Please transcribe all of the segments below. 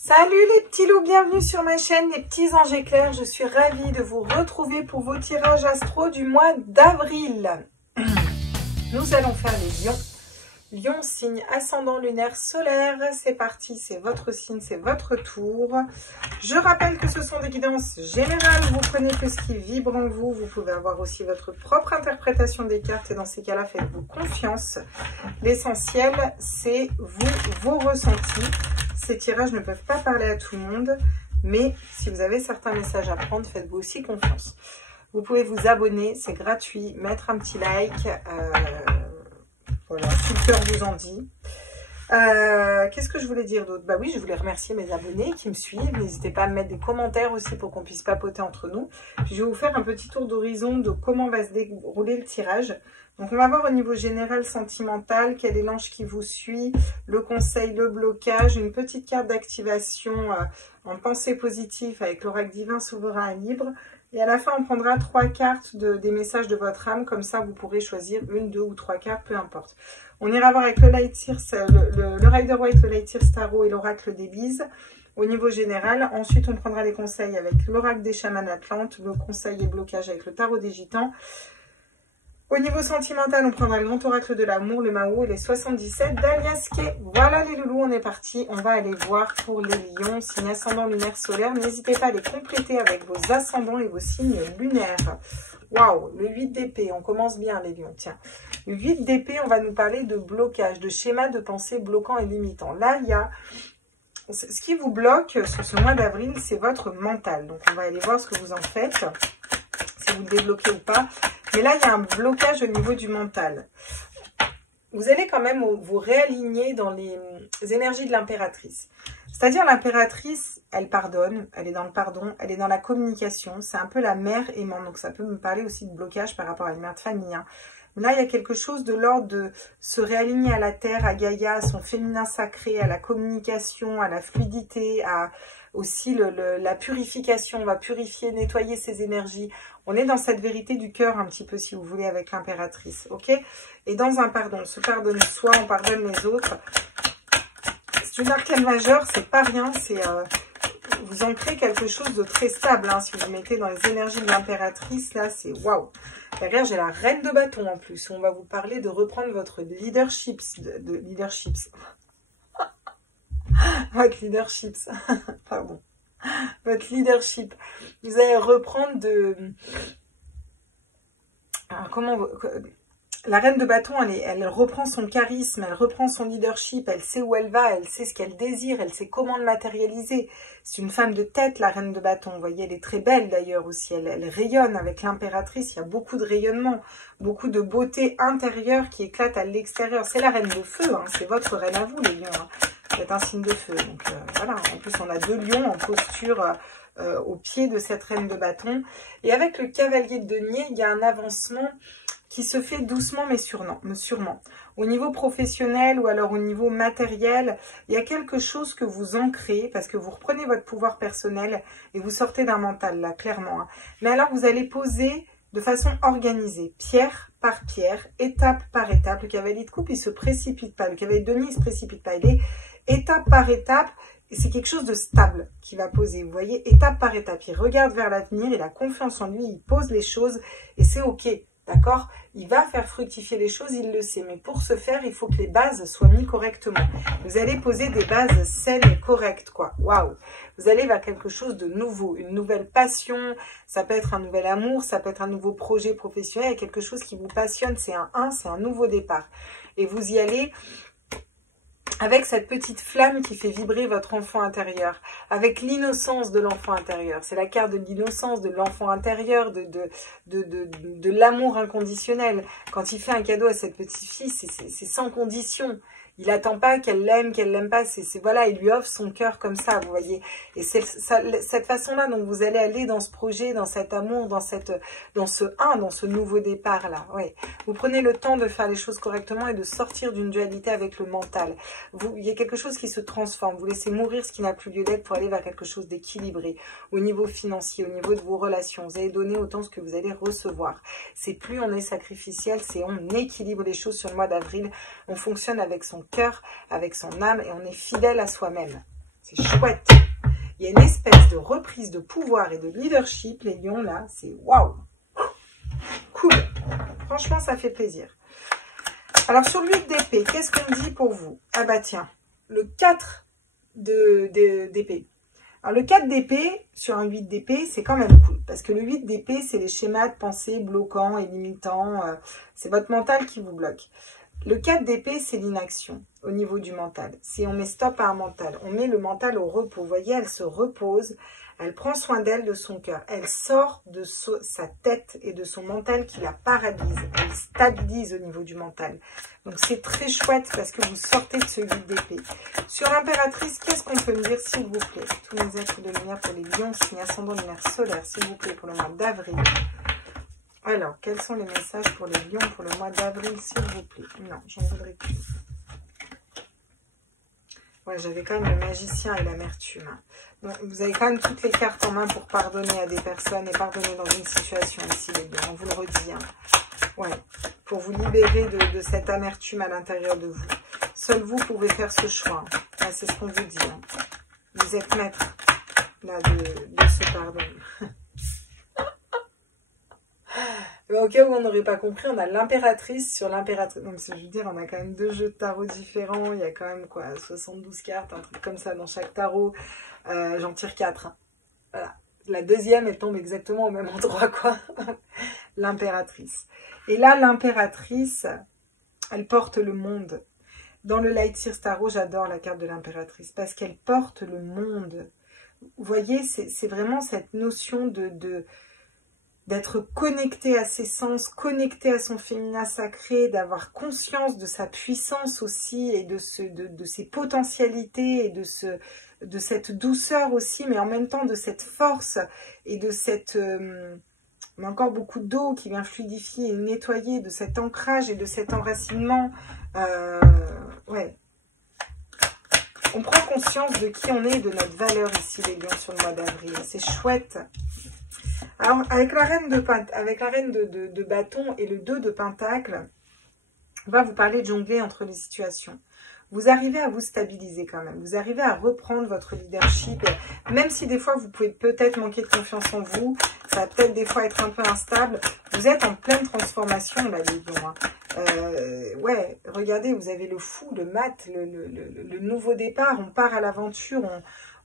Salut les petits loups, bienvenue sur ma chaîne les petits anges éclairs. Je suis ravie de vous retrouver pour vos tirages astro du mois d'avril. Nous allons faire les lions. Lion, signe ascendant lunaire solaire. C'est parti, c'est votre signe, c'est votre tour. Je rappelle que ce sont des guidances générales. Vous prenez que ce qui vibre en vous. Vous pouvez avoir aussi votre propre interprétation des cartes et dans ces cas-là, faites-vous confiance. L'essentiel, c'est vous, vos ressentis. Ces tirages ne peuvent pas parler à tout le monde, mais si vous avez certains messages à prendre, faites-vous aussi confiance. Vous pouvez vous abonner, c'est gratuit, mettre un petit like, voilà, si le cœur vous en dit. Qu'est-ce que je voulais dire d'autre? Bah oui, je voulais remercier mes abonnés qui me suivent. N'hésitez pas à me mettre des commentaires aussi pour qu'on puisse papoter entre nous. Puis je vais vous faire un petit tour d'horizon de comment va se dérouler le tirage. Donc on va voir au niveau général sentimental, quel est l'ange qui vous suit, le conseil, le blocage, une petite carte d'activation en pensée positive avec l'oracle divin souverain et libre. Et à la fin, on prendra 3 cartes des messages de votre âme. Comme ça, vous pourrez choisir une, 2 ou 3 cartes, peu importe. On ira voir avec le Light Seers, le Rider-Waite, le Light Seers Tarot et l'oracle des bises au niveau général. Ensuite, on prendra les conseils avec l'oracle des chamans Atlantes, le conseil et blocage avec le tarot des gitans. Au niveau sentimental, on prendra le grand oracle de l'amour, le Mao et les 77 d'Aliaske. Voilà les loulous, on est parti. On va aller voir pour les lions, signe ascendant lunaire solaire. N'hésitez pas à les compléter avec vos ascendants et vos signes lunaires. Waouh, le 8 d'épée, on commence bien les lions. Tiens, le 8 d'épée, on va nous parler de blocage, de schéma de pensée bloquant et limitant. Là, il y a... Ce qui vous bloque sur ce mois d'avril, c'est votre mental. Donc, on va aller voir ce que vous en faites, si vous le débloquez ou pas. Mais là, il y a un blocage au niveau du mental. Vous allez quand même vous réaligner dans les énergies de l'impératrice. C'est-à-dire l'impératrice, elle pardonne, elle est dans le pardon, elle est dans la communication. C'est un peu la mère aimante. Donc ça peut me parler aussi de blocage par rapport à une mère de famille. Hein. Là, il y a quelque chose de l'ordre de se réaligner à la terre, à Gaïa, à son féminin sacré, à la communication, à la fluidité, à aussi la purification. On va purifier, nettoyer ses énergies. On est dans cette vérité du cœur un petit peu, si vous voulez, avec l'impératrice. Ok? Et dans un pardon, on se pardonne soi, on pardonne les autres. C'est une arcane majeure, c'est pas rien. C'est vous ancrez quelque chose de très stable. Hein, si vous mettez dans les énergies de l'impératrice, là, c'est waouh. Derrière, j'ai la reine de bâton en plus. On va vous parler de reprendre votre leadership. Votre leadership. Pardon. Votre leadership. Vous allez reprendre de... Alors, comment... La reine de bâton, elle reprend son charisme, elle reprend son leadership, elle sait où elle va, elle sait ce qu'elle désire, elle sait comment le matérialiser. C'est une femme de tête, la reine de bâton. Vous voyez, elle est très belle d'ailleurs aussi. Elle rayonne avec l'impératrice. Il y a beaucoup de rayonnement, beaucoup de beauté intérieure qui éclate à l'extérieur. C'est la reine de feu, hein, c'est votre reine à vous, les lions. Hein. Vous êtes un signe de feu. Donc voilà, en plus on a 2 lions en posture au pied de cette reine de bâton. Et avec le cavalier de denier, il y a un avancement qui se fait doucement mais sûrement. Au niveau professionnel ou alors au niveau matériel, il y a quelque chose que vous ancrez parce que vous reprenez votre pouvoir personnel et vous sortez d'un mental, là, clairement. Hein. Mais alors, vous allez poser de façon organisée, pierre par pierre, étape par étape. Le cavalier de coupe, il ne se précipite pas. Le cavalier de denier, il ne se précipite pas. Il est étape par étape. Et c'est quelque chose de stable qu'il va poser. Vous voyez, étape par étape. Il regarde vers l'avenir, il a confiance en lui, il pose les choses et c'est OK. D'accord? Il va faire fructifier les choses, il le sait. Mais pour ce faire, il faut que les bases soient mises correctement. Vous allez poser des bases saines et correctes, quoi. Waouh! Vous allez vers quelque chose de nouveau, une nouvelle passion. Ça peut être un nouvel amour, ça peut être un nouveau projet professionnel, quelque chose qui vous passionne. C'est c'est un nouveau départ. Et vous y allez avec cette petite flamme qui fait vibrer votre enfant intérieur, avec l'innocence de l'enfant intérieur. C'est la carte de l'innocence de l'enfant intérieur, de l'amour inconditionnel. Quand il fait un cadeau à cette petite fille, c'est sans condition. Il n'attend pas qu'elle l'aime pas. Voilà, il lui offre son cœur comme ça, vous voyez. Et c'est cette façon-là dont vous allez aller dans ce projet, dans cet amour, dans ce nouveau départ-là. Ouais. Vous prenez le temps de faire les choses correctement et de sortir d'une dualité avec le mental. Il y a quelque chose qui se transforme. Vous laissez mourir ce qui n'a plus lieu d'être pour aller vers quelque chose d'équilibré. Au niveau financier, au niveau de vos relations. Vous allez donner autant ce que vous allez recevoir. C'est plus on est sacrificiel, c'est on équilibre les choses sur le mois d'avril. On fonctionne avec son cœur, avec son âme et on est fidèle à soi-même. C'est chouette. Il y a une espèce de reprise de pouvoir et de leadership, les lions, là. C'est waouh. Cool. Franchement, ça fait plaisir. Alors, sur le 8 d'épée, qu'est-ce qu'on dit pour vous? Ah bah tiens, le 4 d'épée. Alors, le 4 d'épée, sur un 8 d'épée, c'est quand même cool. Parce que le 8 d'épée, c'est les schémas de pensée bloquants et limitants. C'est votre mental qui vous bloque. Le 4 d'épée, c'est l'inaction au niveau du mental. Si on met stop à un mental, on met le mental au repos. Vous voyez, elle se repose, elle prend soin d'elle, de son cœur. Elle sort de sa tête et de son mental qui la paralyse. Elle stabilise au niveau du mental. Donc, c'est très chouette parce que vous sortez de ce 8 d'épée. Sur l'impératrice, qu'est-ce qu'on peut me dire, s'il vous plaît? Tous les êtres de lumière pour les lions, signe ascendant lunaire solaire, s'il vous plaît, pour le mois d'avril. Alors, quels sont les messages pour les lions pour le mois d'avril, s'il vous plaît? Non, j'en voudrais plus. Ouais, j'avais quand même le magicien et l'amertume. Donc, vous avez quand même toutes les cartes en main pour pardonner à des personnes et pardonner dans une situation ici, les lions. On vous le redit. Hein. Ouais, pour vous libérer de cette amertume à l'intérieur de vous. Seul vous pouvez faire ce choix. Hein. C'est ce qu'on vous dit. Hein. Vous êtes maître là, de ce pardon. Au cas où on n'aurait pas compris, on a l'impératrice sur l'impératrice. Donc, je veux dire, on a quand même 2 jeux de tarot différents. Il y a quand même, quoi, 72 cartes, un truc comme ça dans chaque tarot. J'en tire 4. Hein. Voilà. La deuxième, elle tombe exactement au même endroit, quoi. L'impératrice. Et là, l'impératrice, elle porte le monde. Dans le Light Sears Tarot, j'adore la carte de l'impératrice parce qu'elle porte le monde. Vous voyez, c'est vraiment cette notion d'être connecté à ses sens, connecté à son féminin sacré, d'avoir conscience de sa puissance aussi et de ses potentialités et de cette douceur aussi, mais en même temps de cette force et de cette... mais encore beaucoup d'eau qui vient fluidifier et nettoyer, de cet ancrage et de cet enracinement. Ouais. On prend conscience de qui on est et de notre valeur ici, les lions, sur le mois d'avril. C'est chouette. Alors, avec la reine de bâton et le 2 de pentacle, on va vous parler de jongler entre les situations. Vous arrivez à vous stabiliser quand même. Vous arrivez à reprendre votre leadership. Même si des fois, vous pouvez peut-être manquer de confiance en vous. Ça va peut-être des fois être un peu instable. Vous êtes en pleine transformation, là, les lions. Ouais, regardez, vous avez le fou, le mat, le nouveau départ. On part à l'aventure.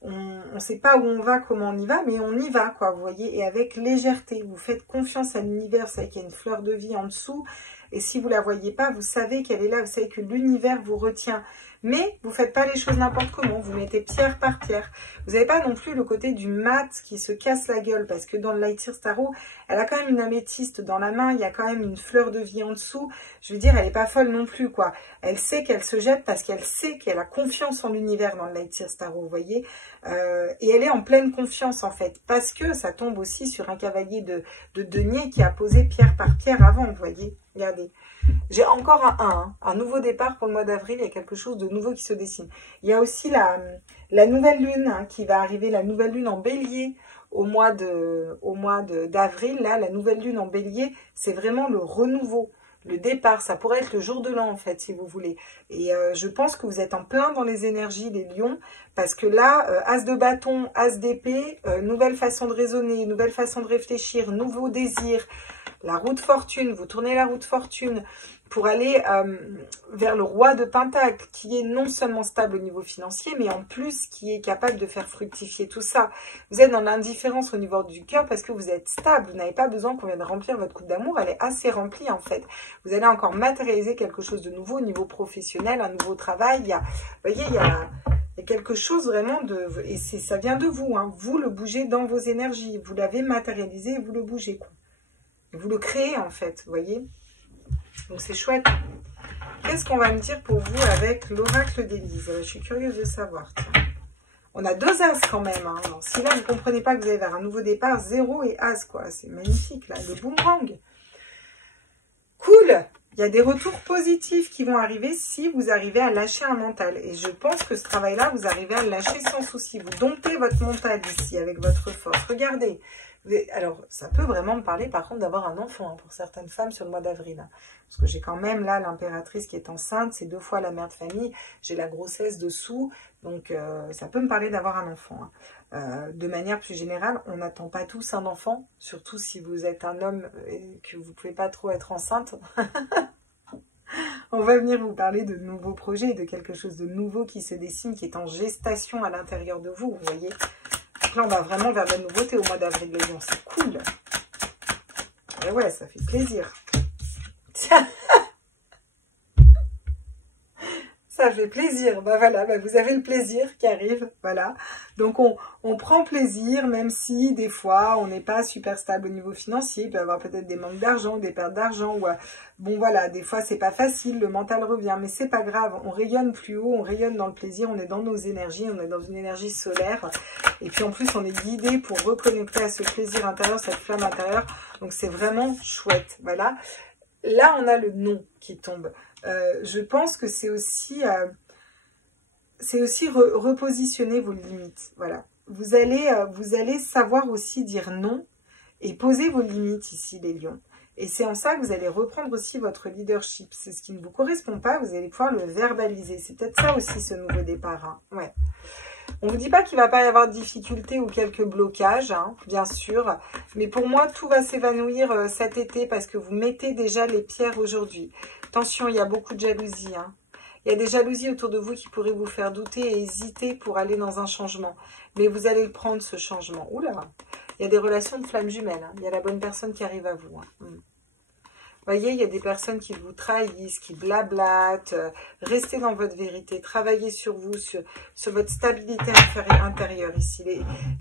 On ne sait pas où on va, comment on y va, mais on y va, quoi, vous voyez. Et avec légèreté, vous faites confiance à l'univers. Vous savez qu'il y a une fleur de vie en dessous. Et si vous ne la voyez pas, vous savez qu'elle est là, vous savez que l'univers vous retient. Mais vous ne faites pas les choses n'importe comment, vous mettez pierre par pierre. Vous n'avez pas non plus le côté du mat qui se casse la gueule, parce que dans le Light Sears Tarot, elle a quand même une améthyste dans la main, il y a quand même une fleur de vie en dessous. Je veux dire, elle n'est pas folle non plus, quoi. Elle sait qu'elle se jette parce qu'elle sait qu'elle a confiance en l'univers dans le Light Sears Tarot, vous voyez. Et elle est en pleine confiance, en fait, parce que ça tombe aussi sur un cavalier de denier qui a posé pierre par pierre avant, vous voyez. Regardez. J'ai encore un nouveau départ pour le mois d'avril. Il y a quelque chose de nouveau qui se dessine. Il y a aussi la nouvelle lune qui va arriver, la nouvelle lune en bélier au mois d'avril. Là, la nouvelle lune en bélier, c'est vraiment le renouveau, le départ. Ça pourrait être le jour de l'an, en fait, si vous voulez. Et je pense que vous êtes en plein dans les énergies des lions, parce que là, as de bâton, as d'épée, nouvelle façon de raisonner, nouvelle façon de réfléchir, nouveau désir. La roue de fortune, vous tournez la roue de fortune pour aller vers le roi de pentacle, qui est non seulement stable au niveau financier, mais en plus qui est capable de faire fructifier tout ça. Vous êtes dans l'indifférence au niveau du cœur parce que vous êtes stable, vous n'avez pas besoin qu'on vienne remplir votre coupe d'amour, elle est assez remplie en fait. Vous allez encore matérialiser quelque chose de nouveau au niveau professionnel, un nouveau travail. Vous voyez, il y a quelque chose vraiment et ça vient de vous, hein. Vous le bougez dans vos énergies, vous l'avez matérialisé et vous le bougez, quoi. Vous le créez en fait, vous voyez. Donc c'est chouette. Qu'est-ce qu'on va me dire pour vous avec l'oracle d'Élise? Je suis curieuse de savoir. Tiens. On a 2 as quand même. Hein. Alors, si là vous ne comprenez pas que vous allez vers un nouveau départ, 0 et as, quoi. C'est magnifique là, le boomerang. Cool. Il y a des retours positifs qui vont arriver si vous arrivez à lâcher un mental. Et je pense que ce travail-là, vous arrivez à le lâcher sans souci. Vous domptez votre mental ici avec votre force. Regardez. Alors, ça peut vraiment me parler par contre d'avoir un enfant hein, pour certaines femmes sur le mois d'avril. Hein. Parce que j'ai quand même là l'impératrice qui est enceinte, c'est 2 fois la mère de famille, j'ai la grossesse dessous, donc ça peut me parler d'avoir un enfant. Hein. De manière plus générale, on n'attend pas tous un enfant, surtout si vous êtes un homme et que vous ne pouvez pas trop être enceinte. On va venir vous parler de nouveaux projets, de quelque chose de nouveau qui se dessine, qui est en gestation à l'intérieur de vous, vous voyez. Donc là, on va vraiment vers la nouveauté au mois d'avril, les lions, c'est cool. Et ouais, ça fait plaisir. Ça fait plaisir, bah voilà, bah vous avez le plaisir qui arrive, voilà. Donc on prend plaisir, même si des fois on n'est pas super stable au niveau financier, il peut y avoir peut-être des manques d'argent, des pertes d'argent, ou bon voilà, des fois c'est pas facile, le mental revient, mais c'est pas grave, on rayonne plus haut, on rayonne dans le plaisir, on est dans nos énergies, on est dans une énergie solaire, et puis en plus on est guidé pour reconnecter à ce plaisir intérieur, cette flamme intérieure, donc c'est vraiment chouette, voilà. Là on a le non qui tombe. Je pense que c'est aussi repositionner vos limites. Voilà. Vous allez savoir aussi dire non et poser vos limites ici, les lions. Et c'est en ça que vous allez reprendre aussi votre leadership. C'est ce qui ne vous correspond pas, vous allez pouvoir le verbaliser. C'est peut-être ça aussi ce nouveau départ. Hein. Ouais. On ne vous dit pas qu'il ne va pas y avoir de difficultés ou quelques blocages, hein, bien sûr. Mais pour moi, tout va s'évanouir cet été parce que vous mettez déjà les pierres aujourd'hui. Attention, il y a beaucoup de jalousie. Hein. Il y a des jalousies autour de vous qui pourraient vous faire douter et hésiter pour aller dans un changement. Mais vous allez le prendre, ce changement. Oula, il y a des relations de flammes jumelles. Hein. Il y a la bonne personne qui arrive à vous. Hein. Vous voyez, il y a des personnes qui vous trahissent, qui blablatent. Restez dans votre vérité. Travaillez sur vous, sur votre stabilité intérieure ici.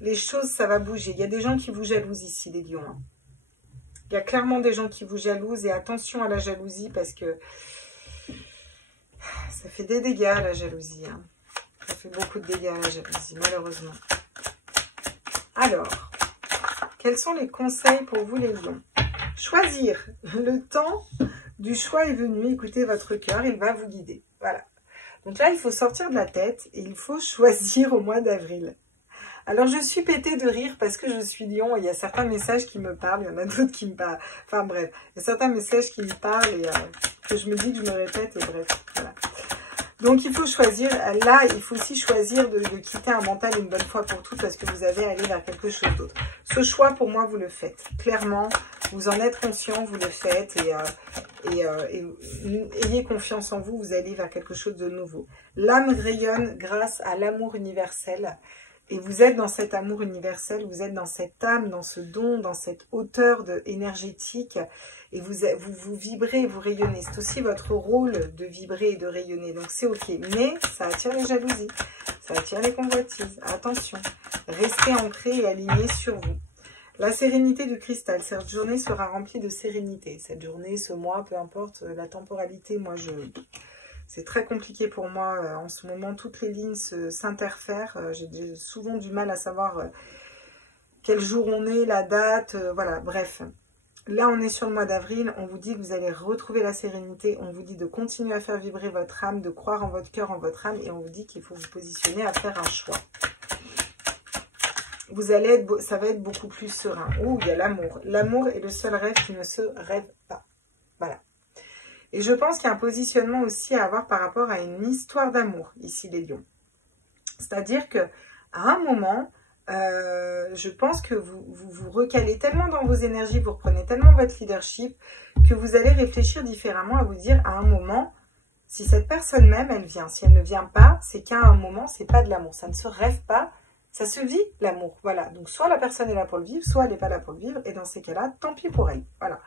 Les choses, ça va bouger. Il y a des gens qui vous jalousent ici, les lions. Hein. Il y a clairement des gens qui vous jalousent. Et attention à la jalousie parce que ça fait des dégâts, la jalousie. Hein. Ça fait beaucoup de dégâts, la jalousie, malheureusement. Alors, quels sont les conseils pour vous, les lions ? Choisir. Le temps du choix est venu. Écoutez votre cœur, il va vous guider. Voilà. Donc là, il faut sortir de la tête et il faut choisir au mois d'avril. Alors, je suis pétée de rire parce que je suis lion et il y a certains messages qui me parlent, il y en a d'autres qui me parlent. Enfin bref, il y a certains messages qui me parlent et que je me dis que je me répète et bref, voilà. Donc, il faut choisir. Là, il faut aussi choisir de quitter un mental une bonne fois pour toutes parce que vous avez à aller vers quelque chose d'autre. Ce choix, pour moi, vous le faites. Clairement, vous en êtes conscient, vous le faites et ayez confiance en vous, vous allez vers quelque chose de nouveau. L'âme rayonne grâce à l'amour universel. Et vous êtes dans cet amour universel, vous êtes dans cette âme, dans ce don, dans cette hauteur énergétique. Et vous vibrez, vous rayonnez. C'est aussi votre rôle de vibrer et de rayonner. Donc c'est ok. Mais ça attire les jalousies, ça attire les convoitises. Attention, restez ancré et aligné sur vous. La sérénité du cristal. Cette journée sera remplie de sérénité. Cette journée, ce mois, peu importe la temporalité, moi c'est très compliqué pour moi en ce moment. Toutes les lignes s'interfèrent. J'ai souvent du mal à savoir quel jour on est, la date. Voilà, bref. Là, on est sur le mois d'avril. On vous dit que vous allez retrouver la sérénité. On vous dit de continuer à faire vibrer votre âme, de croire en votre cœur, en votre âme. Et on vous dit qu'il faut vous positionner à faire un choix. Vous allez être, ça va être beaucoup plus serein. Oh, il y a l'amour. L'amour est le seul rêve qui ne se rêve pas. Voilà. Et je pense qu'il y a un positionnement aussi à avoir par rapport à une histoire d'amour, ici les lions. C'est-à-dire qu'à un moment, je pense que vous recalez tellement dans vos énergies, vous reprenez tellement votre leadership, que vous allez réfléchir différemment à vous dire à un moment, si cette personne même, elle vient. Si elle ne vient pas, c'est qu'à un moment, c'est pas de l'amour. Ça ne se rêve pas, ça se vit l'amour. Voilà, donc soit la personne est là pour le vivre, soit elle n'est pas là pour le vivre, et dans ces cas-là, tant pis pour elle. Voilà.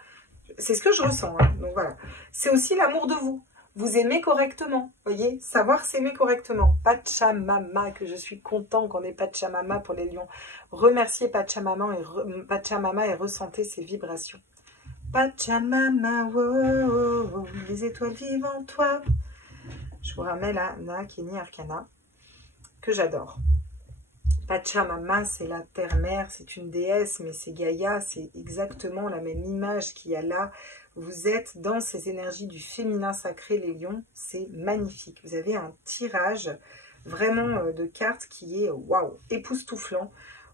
C'est ce que je ressens, hein. Donc voilà. C'est aussi l'amour de vous. Vous aimez correctement, voyez, savoir s'aimer correctement. Pachamama, que je suis content qu'on ait Pachamama pour les lions. Remerciez Pachamama et ressentez ces vibrations. Pachamama, oh, oh, les étoiles vivent en toi. Je vous ramène à Nakini Arcana, que j'adore. Pachamama, c'est la terre-mère, c'est une déesse, mais c'est Gaïa, c'est exactement la même image qu'il y a là. Vous êtes dans ces énergies du féminin sacré, les lions, c'est magnifique. Vous avez un tirage vraiment de cartes qui est waouh, époustouflant.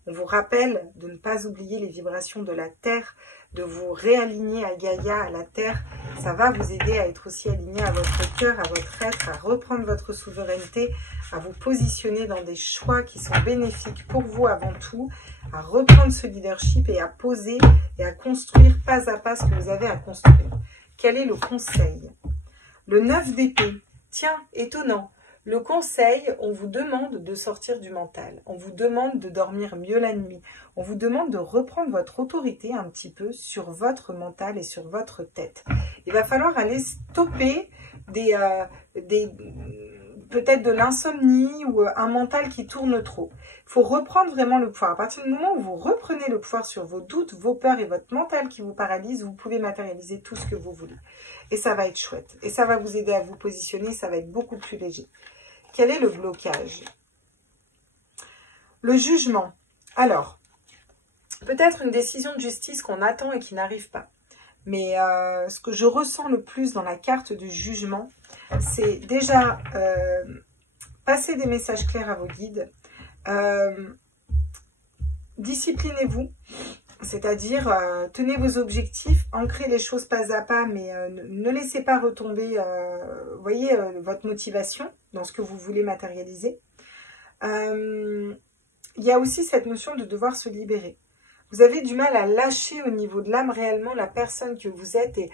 On vous rappelle de ne pas oublier les vibrations de la Terre, de vous réaligner à Gaïa, à la Terre. Ça va vous aider à être aussi aligné à votre cœur, à votre être, à reprendre votre souveraineté, à vous positionner dans des choix qui sont bénéfiques pour vous avant tout, à reprendre ce leadership et à poser et à construire pas à pas ce que vous avez à construire. Quel est le conseil? Le 9 d'épée. Tiens, étonnant. Le conseil, on vous demande de sortir du mental. On vous demande de dormir mieux la nuit. On vous demande de reprendre votre autorité un petit peu sur votre mental et sur votre tête. Il va falloir aller stopper peut-être de l'insomnie ou un mental qui tourne trop. Il faut reprendre vraiment le pouvoir. À partir du moment où vous reprenez le pouvoir sur vos doutes, vos peurs et votre mental qui vous paralyse, vous pouvez matérialiser tout ce que vous voulez. Et ça va être chouette. Et ça va vous aider à vous positionner, ça va être beaucoup plus léger. Quel est le blocage? Le jugement. Alors, peut-être une décision de justice qu'on attend et qui n'arrive pas. Mais ce que je ressens le plus dans la carte du jugement, c'est déjà passer des messages clairs à vos guides. Disciplinez-vous, c'est-à-dire tenez vos objectifs, ancrez les choses pas à pas, mais ne laissez pas retomber voyez, votre motivation dans ce que vous voulez matérialiser. Il y a aussi cette notion de devoir se libérer. Vous avez du mal à lâcher au niveau de l'âme réellement la personne que vous êtes et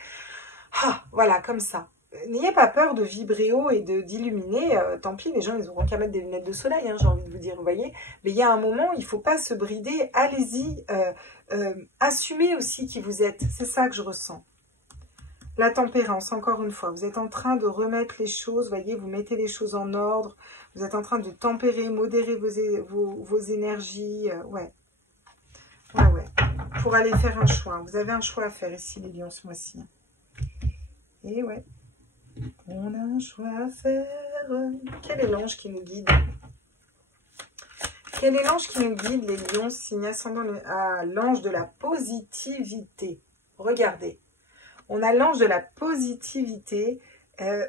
voilà, comme ça. N'ayez pas peur de vibrer haut et d'illuminer. Tant pis, les gens, ils auront qu'à mettre des lunettes de soleil, hein, j'ai envie de vous dire, vous voyez. Mais il y a un moment, il ne faut pas se brider. Allez-y, assumez aussi qui vous êtes. C'est ça que je ressens. La tempérance, encore une fois. Vous êtes en train de remettre les choses, voyez, vous mettez les choses en ordre. Vous êtes en train de tempérer, modérer vos énergies. Ouais. Ouais. Pour aller faire un choix. Vous avez un choix à faire ici, les lions, ce mois-ci. Et ouais. On a un choix à faire. Quel est l'ange qui nous guide? Quel est l'ange qui nous guide, les lions, signe ascendant à l'ange de la positivité? Regardez. On a l'ange de la positivité,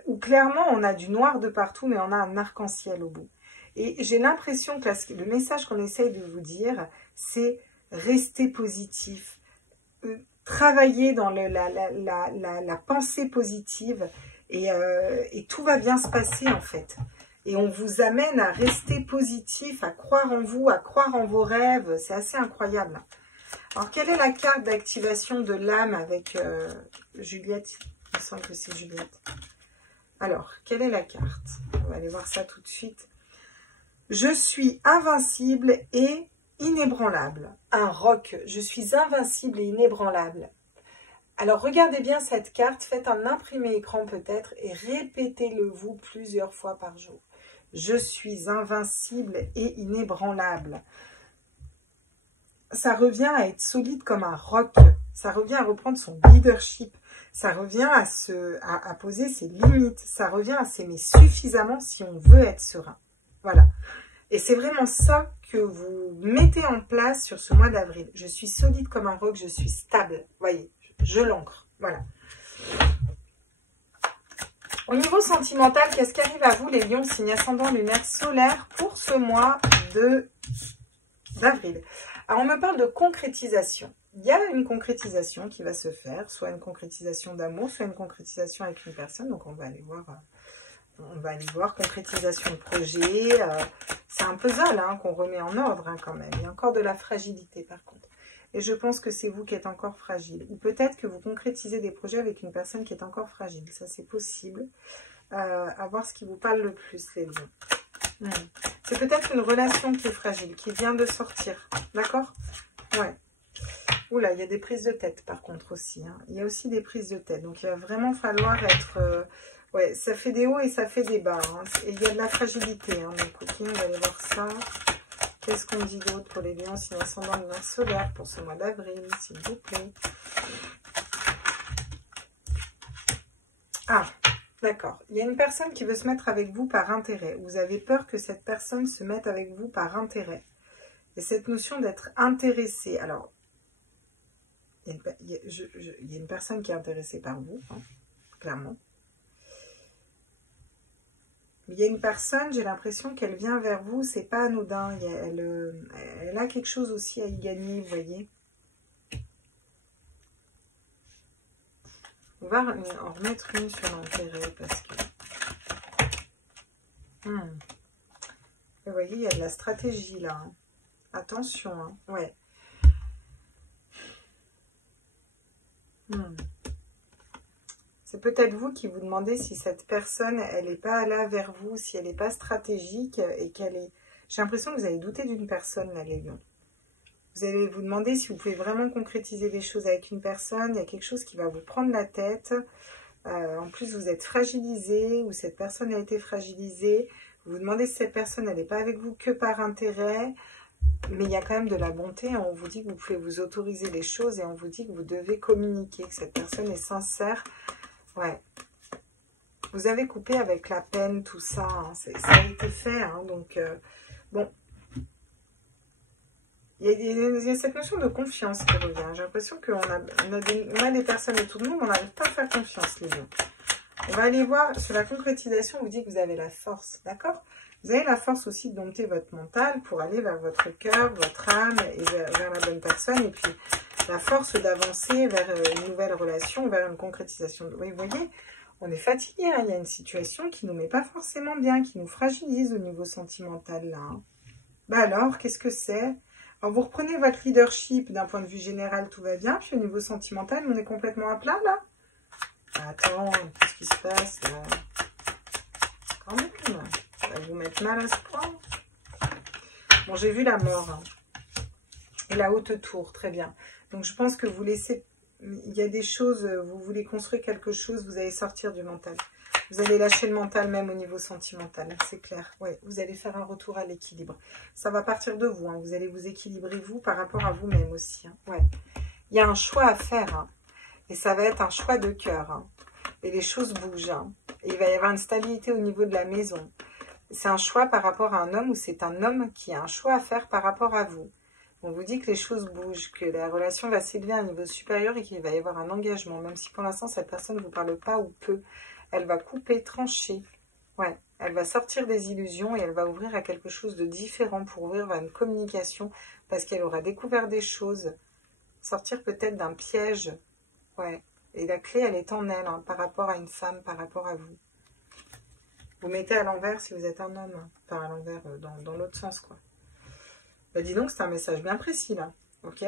où clairement on a du noir de partout, mais on a un arc-en-ciel au bout. Et j'ai l'impression que le message qu'on essaye de vous dire, c'est rester positif, travailler dans la pensée positive, et tout va bien se passer en fait. Et on vous amène à rester positif, à croire en vous, à croire en vos rêves. C'est assez incroyable. Alors, quelle est la carte d'activation de l'âme avec Juliette? Il me semble que c'est Juliette. Alors, quelle est la carte? On va aller voir ça tout de suite. Je suis invincible et inébranlable. Un roc. Je suis invincible et inébranlable. Alors, regardez bien cette carte. Faites un imprimé écran peut-être et répétez-le vous plusieurs fois par jour. Je suis invincible et inébranlable. Ça revient à être solide comme un roc. Ça revient à reprendre son leadership. Ça revient à poser ses limites. Ça revient à s'aimer suffisamment si on veut être serein. Voilà. Et c'est vraiment ça que vous mettez en place sur ce mois d'avril. Je suis solide comme un roc, je suis stable. Voyez, je l'ancre. Voilà. Au niveau sentimental, qu'est-ce qui arrive à vous, les lions, signe ascendant lunaire solaire, pour ce mois d'avril? Alors, on me parle de concrétisation. Il y a une concrétisation qui va se faire, soit une concrétisation d'amour, soit une concrétisation avec une personne. Donc, on va aller voir concrétisation de projet. C'est un puzzle qu'on remet en ordre quand même. Il y a encore de la fragilité par contre. Et je pense que c'est vous qui êtes encore fragile. Ou peut-être que vous concrétisez des projets avec une personne qui est encore fragile. Ça, c'est possible. À voir ce qui vous parle le plus, les lions. C'est peut-être une relation qui est fragile, qui vient de sortir. D'accord? Ouais. Oula, il y a des prises de tête par contre aussi. Il y a aussi des prises de tête. Donc, il va vraiment falloir être... ouais, ça fait des hauts et ça fait des bas. Et il y a de la fragilité. Donc, ok, on va aller voir ça. Qu'est-ce qu'on dit d'autre pour les lions, signe ascendant lunaire solaire pour ce mois d'avril, s'il vous plaît? Ah, d'accord. Il y a une personne qui veut se mettre avec vous par intérêt. Vous avez peur que cette personne se mette avec vous par intérêt. Et cette notion d'être intéressé. Alors, il y a une personne qui est intéressée par vous, clairement. Mais il y a une personne, j'ai l'impression qu'elle vient vers vous, c'est pas anodin. Elle a quelque chose aussi à y gagner, vous voyez. On va en remettre une sur l'intérêt parce que... Vous voyez, il y a de la stratégie là. Hein. Attention, hein. Ouais. C'est peut-être vous qui vous demandez si cette personne, elle n'est pas là vers vous, si elle n'est pas stratégique et qu'elle est... J'ai l'impression que vous allez douter d'une personne, là, les lions. Vous allez vous demander si vous pouvez vraiment concrétiser des choses avec une personne. Il y a quelque chose qui va vous prendre la tête. En plus, vous êtes fragilisé ou cette personne a été fragilisée. Vous vous demandez si cette personne, elle n'est pas avec vous que par intérêt. Mais il y a quand même de la bonté. On vous dit que vous pouvez vous autoriser les choses et on vous dit que vous devez communiquer, que cette personne est sincère. Ouais. Vous avez coupé avec la peine, tout ça. Hein. Ça a été fait. Hein. Donc, bon. Il y a cette notion de confiance qui revient. J'ai l'impression qu'on a des personnes autour de nous, mais on n'arrive pas à faire confiance, les deux. On va aller voir sur la concrétisation. On vous dit que vous avez la force, d'accord? Vous avez la force aussi de dompter votre mental pour aller vers votre cœur, votre âme et vers la bonne personne. Et puis, la force d'avancer vers une nouvelle relation, vers une concrétisation. Oui, vous voyez, on est fatigué. Hein. Il y a une situation qui ne nous met pas forcément bien, qui nous fragilise au niveau sentimental. Là. Hein. Bah alors, qu'est-ce que c'est? Alors, vous reprenez votre leadership d'un point de vue général, tout va bien. Puis au niveau sentimental, on est complètement à plat, là. Attends, qu'est-ce qui se passe là? Quand même, ça va vous mettre mal à ce point. Bon, j'ai vu la mort. Hein. Et la haute tour, très bien. Donc, je pense que vous laissez... Il y a des choses, vous voulez construire quelque chose, vous allez sortir du mental. Vous allez lâcher le mental même au niveau sentimental, c'est clair. Ouais, vous allez faire un retour à l'équilibre. Ça va partir de vous, hein. Vous allez vous équilibrer, vous, par rapport à vous-même aussi. Hein. Ouais. Il y a un choix à faire, hein. Et ça va être un choix de cœur. Hein. Et les choses bougent. Hein. Et il va y avoir une stabilité au niveau de la maison. C'est un choix par rapport à un homme ou c'est un homme qui a un choix à faire par rapport à vous. On vous dit que les choses bougent, que la relation va s'élever à un niveau supérieur et qu'il va y avoir un engagement. Même si pour l'instant, cette personne ne vous parle pas ou peu. Elle va couper, trancher. Ouais, elle va sortir des illusions et elle va ouvrir à quelque chose de différent pour ouvrir vers une communication parce qu'elle aura découvert des choses. Sortir peut-être d'un piège. Ouais, et la clé, elle est en elle, hein, par rapport à une femme, par rapport à vous. Vous mettez à l'envers si vous êtes un homme. Hein. Enfin, à l'envers, dans l'autre sens, quoi. Bah, dis donc, c'est un message bien précis, là. Ok.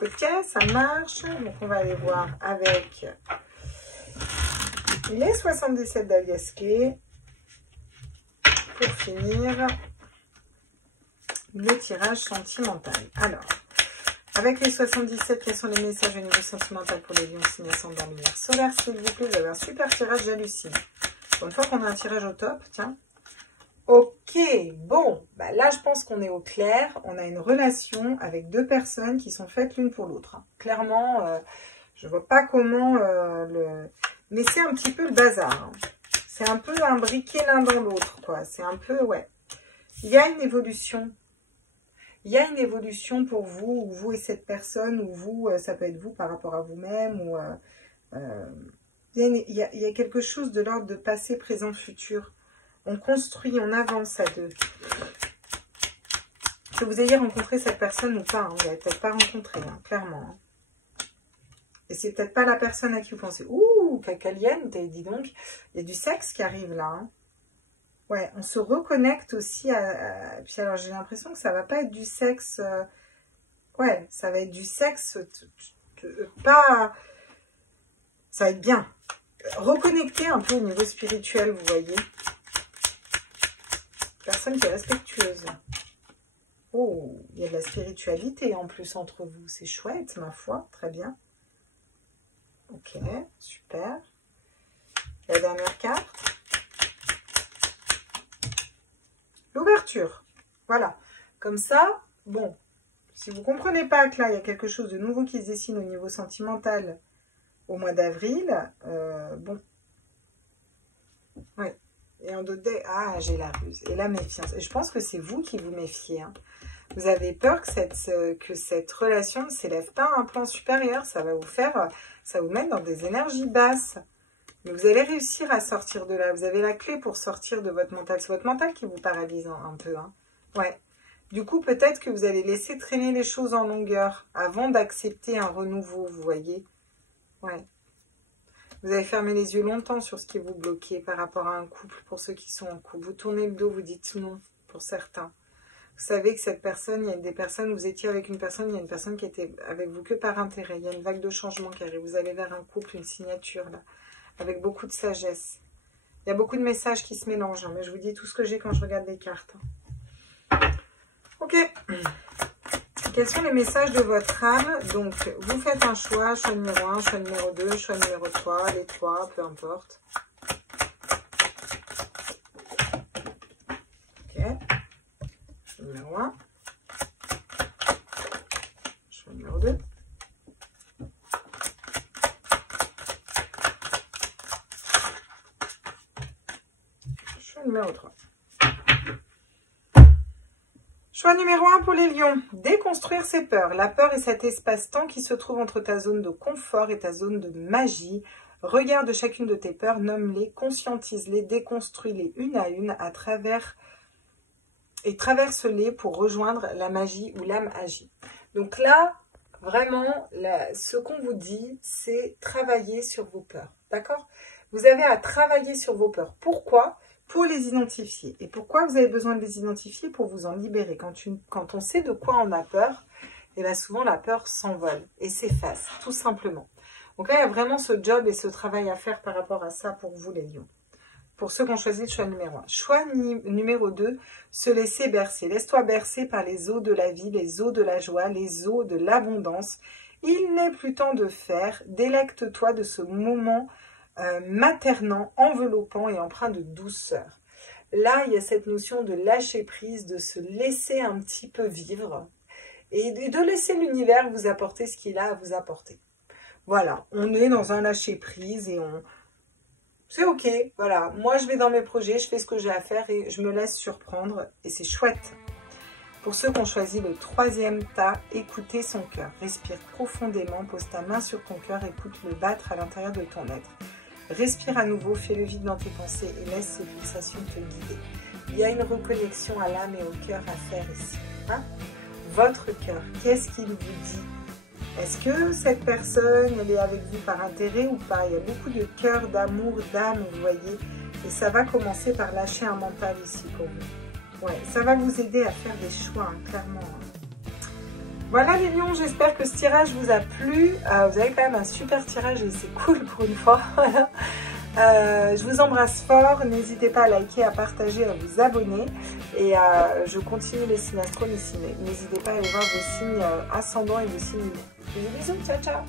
Ok, ça marche. Donc, on va aller voir avec les 77 d'Alias Clé. Pour finir, le tirage sentimental. Alors, avec les 77, quels sont les messages au niveau sentimental pour les lions signes ascendant dans l'univers solaire? S'il vous plaît, vous avez un super tirage, j'hallucine. Une fois qu'on a un tirage au top, tiens. Ok, bon, bah là je pense qu'on est au clair. On a une relation avec deux personnes qui sont faites l'une pour l'autre. Hein. Clairement, je vois pas comment le... Mais c'est un petit peu le bazar. Hein. C'est un peu imbriqué l'un dans l'autre, quoi. C'est un peu, ouais. Il y a une évolution. Il y a une évolution pour vous, ou vous et cette personne, ou vous, ça peut être vous par rapport à vous-même, ou... il y a quelque chose de l'ordre de passé, présent, futur. On construit, on avance à deux. Que vous ayez rencontré cette personne ou pas, hein, vous n'avez peut-être pas rencontré, hein, clairement. Hein. Et c'est peut-être pas la personne à qui vous pensez. Ouh, cacalienne, dis donc. Il y a du sexe qui arrive là. Hein. Ouais, on se reconnecte aussi à... Puis alors, j'ai l'impression que ça va pas être du sexe... Ouais, ça va être du sexe... Pas... Ça va être bien. Reconnecter un peu au niveau spirituel, vous voyez. Personne qui est respectueuse. Oh, il y a de la spiritualité en plus entre vous. C'est chouette, ma foi. Très bien. Ok, super. La dernière carte. L'ouverture. Voilà. Comme ça, bon, si vous ne comprenez pas que là, il y a quelque chose de nouveau qui se dessine au niveau sentimental au mois d'avril, bon. Oui. Et en d'autres, ah, j'ai la ruse et la méfiance. Et je pense que c'est vous qui vous méfiez. Hein. Vous avez peur que cette relation ne s'élève pas à un plan supérieur. Ça va vous faire, ça vous met dans des énergies basses. Mais vous allez réussir à sortir de là. Vous avez la clé pour sortir de votre mental. C'est votre mental qui vous paralyse un peu. Hein. Ouais. Du coup, peut-être que vous allez laisser traîner les choses en longueur avant d'accepter un renouveau, vous voyez. Ouais. Vous avez fermé les yeux longtemps sur ce qui vous bloquait par rapport à un couple, pour ceux qui sont en couple. Vous tournez le dos, vous dites non, pour certains. Vous savez que cette personne, il y a des personnes, vous étiez avec une personne, il y a une personne qui était avec vous que par intérêt. Il y a une vague de changement qui arrive. Vous allez vers un couple, une signature, là, avec beaucoup de sagesse. Il y a beaucoup de messages qui se mélangent, hein, mais je vous dis tout ce que j'ai quand je regarde les cartes. Ok. Quels sont les messages de votre âme? Donc, vous faites un choix numéro 1, choix numéro 2, choix numéro 3, les 3, peu importe. Ok. Choix numéro 1. Choix numéro 2. Choix numéro 3. Choix numéro 1 pour les lions, déconstruire ses peurs. La peur est cet espace-temps qui se trouve entre ta zone de confort et ta zone de magie. Regarde chacune de tes peurs, nomme-les, conscientise-les, déconstruis-les une à une à travers et traverse-les pour rejoindre la magie où l'âme agit. Donc là, vraiment, ce qu'on vous dit, c'est travailler sur vos peurs. D'accord? Vous avez à travailler sur vos peurs. Pourquoi? Pour les identifier. Et pourquoi vous avez besoin de les identifier? Pour vous en libérer. Quand on sait de quoi on a peur, et bien souvent la peur s'envole et s'efface, tout simplement. Donc là, il y a vraiment ce job et ce travail à faire par rapport à ça pour vous les lions. Pour ceux qui ont choisi le choix numéro 1. Choix numéro 2, se laisser bercer. Laisse-toi bercer par les eaux de la vie, les eaux de la joie, les eaux de l'abondance. Il n'est plus temps de faire. Délecte-toi de ce moment maternant, enveloppant et empreint de douceur. Là, il y a cette notion de lâcher prise, de se laisser un petit peu vivre et de laisser l'univers vous apporter ce qu'il a à vous apporter. Voilà, on est dans un lâcher prise et c'est ok, voilà. Moi, je vais dans mes projets, je fais ce que j'ai à faire et je me laisse surprendre et c'est chouette. Pour ceux qui ont choisi le 3e tas, écoutez son cœur. Respire profondément, pose ta main sur ton cœur, écoute-le battre à l'intérieur de ton être. Respire à nouveau, fais le vide dans tes pensées et laisse ces pulsations te guider. Il y a une reconnexion à l'âme et au cœur à faire ici. Hein? Votre cœur, qu'est-ce qu'il vous dit? Est-ce que cette personne, elle est avec vous par intérêt ou pas? Il y a beaucoup de cœur, d'amour, d'âme, vous voyez. Et ça va commencer par lâcher un mental ici pour vous. Ouais, ça va vous aider à faire des choix, hein, clairement. Voilà les lions, j'espère que ce tirage vous a plu. Vous avez quand même un super tirage et c'est cool pour une fois. Je vous embrasse fort. N'hésitez pas à liker, à partager, à vous abonner. Et je continue les signes astro, mais n'hésitez pas à aller voir vos signes ascendants et vos signes lunaires. Bisous, ciao, ciao.